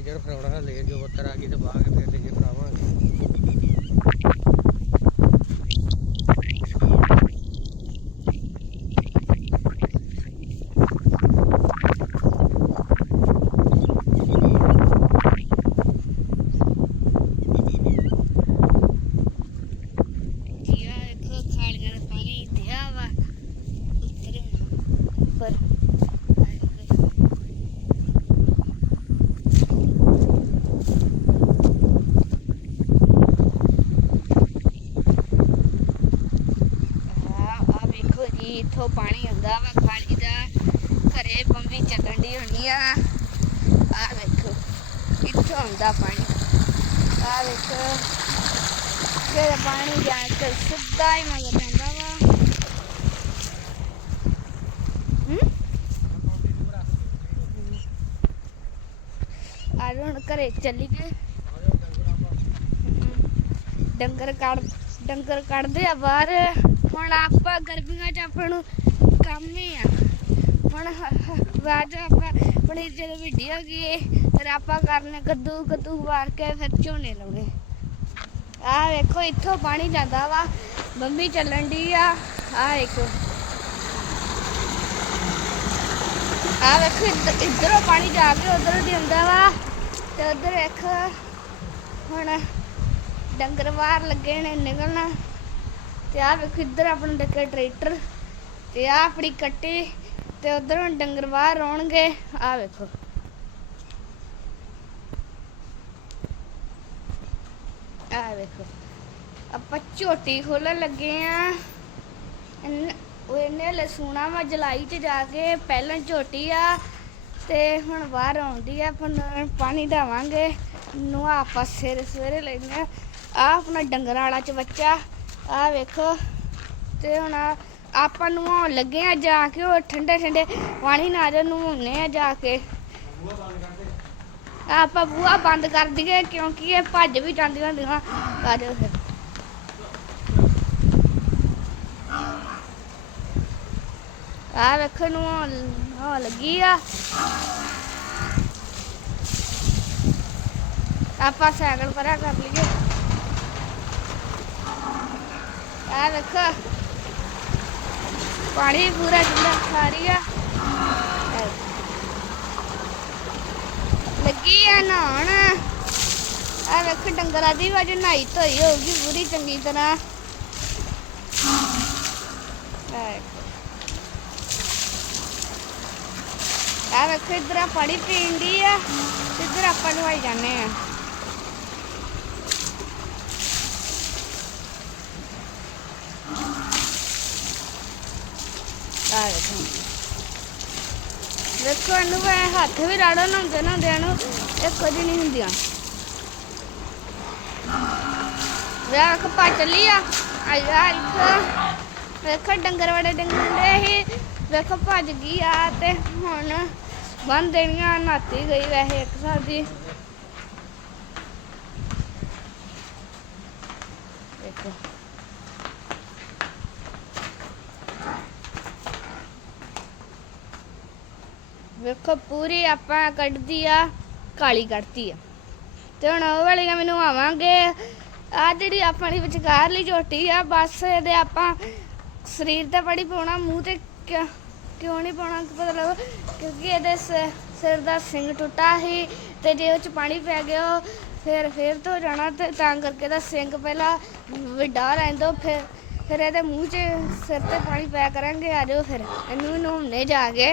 ਇੱਥੇ ਆਪਾਂ ਲੇਜਰ ਫਰਾਉਣਾ ਲੈ ਜੋ ਉੱਤਰ ਆ ਗਈ ਤੇ ਬਾਹਰ ਕੇ ਫਿਰ ਲੇਜਰ ਫਰਾਵਾਂਗੇ ਜੀਆ ਦੇਖੋ ਖਾਲੀਆਂ ਦਾ ਪਾਣੀ ਦਿਆ ਵਾ ਉੱਤਰ ਪਰ ਆ ਵੇਖੋ ਜੀ ਪਾਣੀ ਆਉਂਦਾ ਵਾ ਖਾਲੀ ਦਾ। ਘਰੇ ਬੰਬੀ ਚੱਲਣ ਦੀ ਹੋਣੀ ਆ। ਆ ਵੇਖੋ, ਇੱਥੋਂ ਆਉਂਦਾ ਪਾਣੀ। ਆ ਵੇਖੋ ਫਿਰ ਪਾਣੀ ਜਾ ਕੇ ਸਿੱਧਾ ਹੀ ਮਗਰ ਪੈਂਦਾ ਵਾ। ਆ ਹੁਣ ਘਰੇ ਚੱਲੀ ਗਏ। ਡੰਗਰ ਕੱਢ, ਡੰਗਰ ਕੱਢਦੇ ਆ ਬਾਹਰ। ਹੁਣ ਆਪਾਂ ਗਰਮੀਆਂ ਚ ਆਪਾਂ ਨੂੰ ਕੰਮ ਹੀ ਆ। ਹੁਣ ਬਾਅਦ ਚ ਆਪਾਂ ਬੜੀ ਜਦੋਂ ਵੱਡੀ ਹੋ ਗਈ ਫਿਰ ਆਪਾਂ ਕਰਨੇ ਕੱਦੂ ਕੱਦੂ ਵਾਰ ਕੇ ਫਿਰ ਝੋਨੇ ਲਾਉਣੇ। ਆ ਵੇਖੋ, ਇੱਥੋਂ ਪਾਣੀ ਜਾਂਦਾ ਵਾ। ਬੰਬੀ ਚੱਲਣ ਦੀ ਆ। ਆ ਵੇਖੋ। ਆ ਵੇਖੋ, ਇੱਧ- ਇੱਧਰੋਂ ਪਾਣੀ ਜਾ ਕੇ ਉਧਰ ਦੀ ਆਉਂਦਾ ਵਾ ਤੇ ਉਧਰ ਵੇਖ। ਹੁਣ ਡੰਗਰ ਬਾਹਰ ਲੱਗੇ ਨੇ ਨਿਕਲਣਾ। ਤੇ ਆ ਵੇਖੋ ਇੱਧਰ ਆਪਣਾ ਡੱਕੇ ਟਰੈਕਟਰ ਤੇ ਆ ਆਪਣੀ ਕੱਟੀ ਤੇ ਉਧਰ ਹੁਣ ਡੰਗਰ ਬਾਹਰ ਆਉਣਗੇ ਆ ਵੇਖੋ। ਆ ਵੇਖੋ। ਆਪਾਂ ਝੋਟੀ ਖੋਲਣ ਲੱਗੇ ਆ। ਇਹਨੇ ਲਸੂਣਾ ਵਾ ਜਲਾਈ ਚ ਜਾ ਕੇ ਪਹਿਲਾਂ ਝੋਟੀ ਆ ਤੇ ਹੁਣ ਬਾਹਰ ਆਉਂਦੀ ਆ, ਆਪਾਂ ਪਾਣੀ ਦੇਵਾਂਗੇ ਨੂੰ ਆਪਾਂ ਸਵੇਰੇ ਸਵੇਰੇ ਲੈਂਦੇ ਆ। ਆਹ ਆਪਣਾ ਡੰਗਰਾਂ ਵਾਲਾ ਚ ਬੱਚਾ। ਆ ਵੇਖੋ। ਤੇ ਹੁਣ ਆਪਾਂ ਨਹਾਉਣ ਲੱਗੇ ਆ ਜਾ ਕੇ ਉਹ ਠੰਡੇ ਠੰਡੇ ਪਾਣੀ ਨਾਲ ਨਹਾਉਣੇ ਆ ਜਾ ਕੇ। ਆਪਾਂ ਬੂਹਾ ਬੰਦ ਕਰ ਦਈਏ ਕਿਉਂਕਿ ਇਹ ਭੱਜ ਵੀ ਜਾਂਦੀਆਂ ਹੁੰਦੀਆਂ। ਆ ਜਾਓ ਫਿਰ। ਆ ਵੇਖੋ ਨੂੰ ਆ ਲੱਗੀ ਆ। ਆਪਾਂ ਸਾਈਕਲ ਪਰਾਂ ਕਰ ਲਈਏ। ਆ ਵੇਖੋ ਪਾਣੀ ਪੂਰਾ ਠੰਡਾ ਖਾ ਰਹੀ ਆ। ਲੱਗੀ ਆ ਨਹਾਉਣ। ਆ ਵੇਖ, ਡੰਗਰਾਂ ਦੀ ਵਜ ਨਹਾਈ ਧੋਈ ਹੋਊਗੀ ਪੂਰੀ ਚੰਗੀ ਤਰ੍ਹਾਂ। ਆ ਵੇਖੋ। ਇਧਰ ਆ ਪਾਣੀ ਪੀਣ ਆ ਤੇ ਇੱਧਰ ਆਪਾਂ ਨਵਾਈ ਜਾਂਦੇ ਆ। ਆ ਵੇਖੋ ਵੇਖੋ ਇਹਨੂੰ ਮੈਂ ਹੱਥ ਵੀ ਰਾੜੋ ਨਹਾਉਂਦੇ ਨਹਾਉਂਦਿਆਂ ਨੂੰ ਇਹ ਕੁਝ ਨਹੀਂ ਹੁੰਦੀਆਂ। ਵੇਖ ਪਾ ਚੱਲੀ ਆਇਆ ਇੱਕ ਵੇਖ, ਡੰਗਰ ਵਾਲੇ ਡੰਗਰ ਦੇ ਹੀ ਵੇਖ, ਭੱਜ ਗਈ ਆ ਤੇ ਹੁਣ ਬੰਨ ਦੇਣੀਆਂ, ਨਾਤੀ ਗਈ ਵੈਸੇ ਇੱਕ ਸਾਲ ਦੀ ਵੇਖੋ ਵੇਖੋ, ਪੂਰੀ ਆਪਾਂ ਕੱਢਦੀ ਆ, ਕਾਲੀ ਕੱਢਦੀ ਆ। ਤੇ ਹੁਣ ਉਹ ਵਾਲੀਆਂ ਮੈਨੂੰ ਆਵਾਂਗੇ। ਆ ਜਿਹੜੀ ਆਪਾਂ ਆਪਣੀ ਵਿਚਕਾਰਲੀ ਝੋਟੀ ਆ, ਬਸ ਇਹਦੇ ਆਪਾਂ ਸਰੀਰ ਤੇ ਬੜੀ ਪਾਉਣਾ, ਮੂੰਹ ਤੇ ਕਿਉਂ ਨਹੀਂ ਪਾਉਣਾ ਪਤਾ ਲੱਗ ਕਿਉਂਕਿ ਇਹਦੇ ਸਿਰ ਦਾ ਸਿੰਗ ਟੁੱਟਾ ਸੀ ਤੇ ਜੇ ਉਹ ਚ ਪਾਣੀ ਪੈ ਗਿਆ ਫਿਰ ਫਿਰ ਤੋਂ ਜਾਣਾ ਤੇ ਤਾਂ ਕਰਕੇ ਇਹਦਾ ਸਿੰਗ ਪਹਿਲਾਂ ਵੱਡਾ ਰਹਿੰਦਾ ਫਿਰ ਫਿਰ ਇਹਦੇ ਮੂੰਹ 'ਚ ਸਿਰ ਤੇ ਪਾਣੀ ਪਿਆ ਕਰਾਂਗੇ, ਆ ਜਾਓ ਫਿਰ। ਇਹਨੂੰ ਵੀ ਨਹਾਉਣੇ ਜਾ ਕੇ।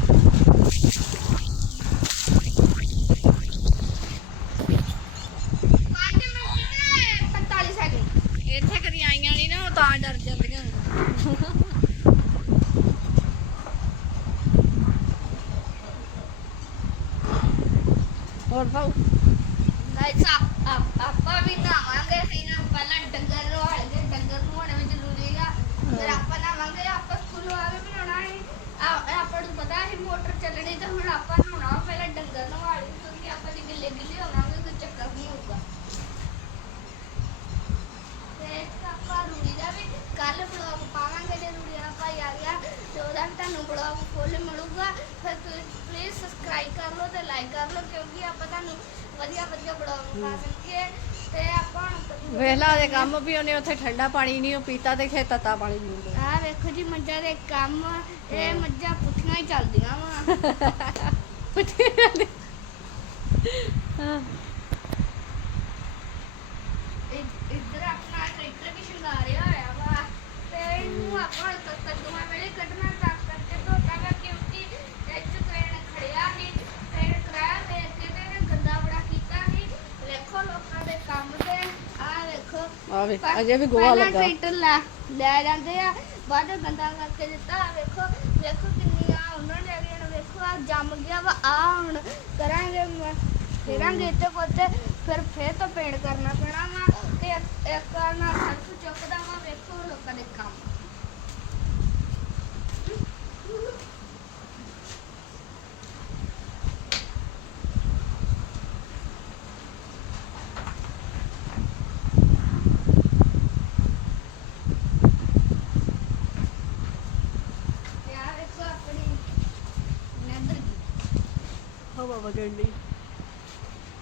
ਫਿਰ ਤੁਸੀਂ ਪਲੀਜ਼ ਸਬਸਕ੍ਰਾਈਬ ਕਰ ਲਓ ਤੇ ਲਾਈਕ ਕਰ ਲਓ ਕਿਉਂਕਿ ਆਪਾਂ ਤੁਹਾਨੂੰ ਵਧੀਆ ਵਧੀਆ ਬਲੌਗ ਪਾ ਸਕੀਏ ਤੇ ਆਪਾਂ ਹੁਣ ਵੇਖ ਲਾ ਉਹਦੇ ਕੰਮ ਵੀ ਉਹਨੇ ਉੱਥੇ ਠੰਡਾ ਪਾਣੀ ਨਹੀਂ ਉਹ ਪੀਤਾ ਤੇ ਖੇ ਤੱਤਾ ਪਾਣੀ ਪੀਂਦਾ ਆ ਵੇਖੋ ਜੀ ਮੱਝਾਂ ਦੇ ਕੰਮ ਇਹ ਮੱਝਾਂ ਪੁੱਠੀਆਂ ਹੀ ਚੱਲਦੀਆਂ ਵਾ। ਇੱਧਰ ਆਪਣਾ ਟਰੈਕਟਰ ਵੀ ਸ਼ਿੰਗਾਰਿਆ ਹੋਇਆ ਵਾ ਤੇ ਇਹਨੂੰ ਆਪਾਂ ਕੱਦੂਆਂ ਵੇਲੇ ਕੱਢਣਾ ਤਾਂ ਕਰਕੇ ਧੋਤਾ ਵਾ ਕਿਉਂਕਿ ਇਹ ਚ ਕ੍ਰੇਨ ਖੜਿਆ ਸੀ ਕ੍ਰੇਨ ਕਰਾਇਆ ਵੇਖ ਕੇ ਤੇ ਇਹਨੇ ਗੰਦਾ ਬੜਾ ਕੀਤਾ ਸੀ ਵੇਖੋ ਲੋਕਾਂ ਦੇ ਕੰਮ ਤੇ ਆ ਵੇਖੋ ਆ ਵੇ ਪਰ ਅਜੇ ਵੀ ਗੋਹਾ ਪਹਿਲਾਂ ਲੱਗਾ। ਟਰੈਕਟਰ ਲੈ ਲੈ ਜਾਂਦੇ ਆ। ਬਾਅਦ ਚੋਂ ਗੰਦਾ ਕਰਕੇ ਦਿੱਤਾ। ਆਹ ਵੇਖੋ ਵੇਖੋ ਕਿੰਨੀ ਆ। ਉਹਨਾਂ ਨੇ ਅਗਲੇ ਨੂੰ ਵੇਖੋ ਆ ਜੰਮ ਗਿਆ ਵਾ। ਆ ਹੁਣ ਕਰਾਂਗੇ ਮ- ਫੇਰਾਂਗੇ ਇੱਥੇ ਕੋਤੇ ਫਿਰ ਫੇਰ ਤੋਂ ਪੇੜ ਕਰਨਾ ਪੈਣਾ ਵਾ। ਤੇ ਇੱਕ- ਇੱਕ ਨਾ ਸੜਕ ਚੁੱਕਦਾ ਵਾ। ਵੇਖੋ ਲੋਕਾਂ ਦੇ ਕੰਮ ਤੇ ਆ ਵੇਖੋ ਆਪਣੀ ਨੰਦਰ ਹਵਾ ਵਗਣ ਦੀ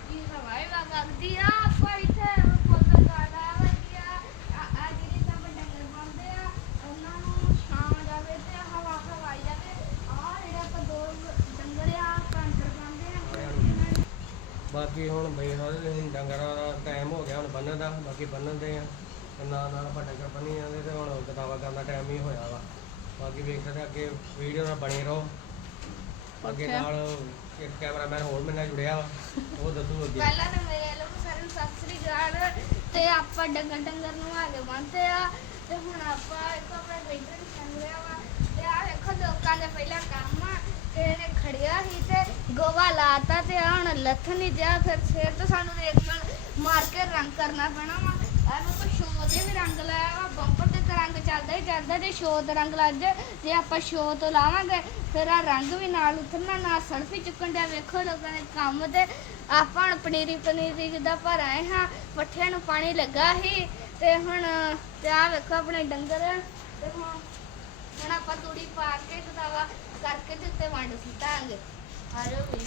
ਕੀ ਹਵਾਈ ਵਗਦੀ ਆ? ਆਪਾਂ ਇੱਥੇ ਪੋਤਰ ਗਾਣਾ ਵਧੀਆ ਆ। ਆ ਜਿਹੜੇ ਸਭ ਡੰਗਰ ਬੰਦੇ ਆ ਉਹਨਾਂ ਨੂੰ ਛਾਂ ਜਾਵੇ ਤੇ ਹਵਾ ਹਵਾਈ ਜਾਵੇ। ਆ ਜਿਹੜਾ ਆਪਾਂ ਦੋ ਡੰਗਰ ਆ ਕਾਂਟਰ ਬੰਦੇ ਆ ਇਹਨਾਂ ਨੂੰ ਬਾਕੀ ਹੁਣ ਬਈ ਹੁਣ ਡੰਗਰਾਂ ਦਾ ਟਾਈਮ ਹੋ ਗਿਆ ਹੁਣ ਬੰਨਣ ਦਾ। ਬਾਕੀ ਬੰਨਣ ਦੇ ਆ। ਤੇ ਨਾਲ ਨਾਲ ਆਪਾਂ ਡੰਗਰ ਬੰਨੀ ਜਾਂਦੇ ਤੇ ਹੁਣ ਕਿਤਾਬਾਂ ਕਰਨ ਦਾ ਟਾਈਮ ਹੀ ਹੋਇਆ ਵਾ। ਬਾਕੀ ਵੇਖਦੇ ਅੱਗੇ ਵੀਡੀਓ ਨਾਲ ਬਣੇ ਰਹੋ। ਅੱਗੇ। ਨਾਲ ਇੱਕ ਕੈਮਰਾਮੈਨ ਹੋਰ ਮੇਰੇ ਨਾਲ ਜੁੜਿਆ ਵਾ, ਉਹ ਦੱਸੂ ਅੱਗੇ। ਪਹਿਲਾਂ ਤਾਂ ਮੇਰੇ ਵੱਲੋਂ ਸਾਰਿਆਂ ਨੂੰ ਸਤਿ ਸ੍ਰੀ ਅਕਾਲ, ਤੇ ਆਪਾਂ ਡੰਗਰ ਡੰਗਰ ਨੂੰ ਆ ਕੇ ਬੰਨਦੇ ਆ, ਤੇ ਹੁਣ ਆਪਾਂ ਇੱਕ ਆਪਣਾ ਟਰੈਕਟਰ ਸੰਗ ਰਿਹਾ ਵਾ, ਤੇ ਆ ਵੇਖੋ ਲੋਕਾਂ ਦਾ ਪਹਿਲਾ ਕੰਮ ਆ, ਤੇ ਇਹਨੇ ਖੜਿਆ ਸੀ ਤੇ ਗੋਵਾ ਲਾਤਾ ਤੇ ਆਹ ਹੁਣ ਲੱਥ ਨਹੀਂ ਦਿਆ, ਫਿਰ ਫੇਰ ਤਾਂ ਸਾਨੂੰ ਰੇਗਮਲ ਮਾਰ ਕੇ ਰੰਗ ਕਰਨਾ ਪੈਣਾ ਵਾ। ਐਵੇਂ ਕੋ ਸ਼ੋ ਦੇ ਵੀ ਰੰਗ ਲਾਇਆ ਵਾ ਬੰਪਰ ਰੰਗ ਚੱਲਦਾ ਹੀ ਚੱਲਦਾ ਜੇ ਸ਼ੋ ਤੇ ਰੰਗ ਲੱਗ ਜਾਏ, ਜੇ ਆਪਾਂ ਸ਼ੋ ਤੋਂ ਲਾਵਾਂਗੇ, ਫਿਰ ਆ ਰੰਗ ਵੀ ਨਾਲ ਉਤਰਨਾ ਨਾ ਸੜਫੀ ਚੁੱਕਣ ਦਾ ਵੇਖੋ ਲੋਕਾਂ ਦੇ ਕੰਮ ਤੇ। ਆਪਾਂ ਹੁਣ ਪਨੀਰੀ ਪਨੀਰੀ ਜਿੱਦਾਂ ਭਰ ਆਏ ਹਾਂ ਪੱਠਿਆਂ ਨੂੰ ਪਾਣੀ ਲੱਗਾ ਸੀ ਤੇ ਹੁਣ ਤੇ ਆ ਵੇਖੋ ਆਪਣੇ ਡੰਗਰ, ਤੇ ਹੁਣ ਹੁਣ ਆਪਾਂ ਤੂੜੀ ਪਾ ਕੇ ਕਦਾਵਾ ਕਰਕੇ ਤੇ ਉੱਤੇ ਵੰਡ ਸੁੱਟਾਂਗੇ। ਆ ਵੀ।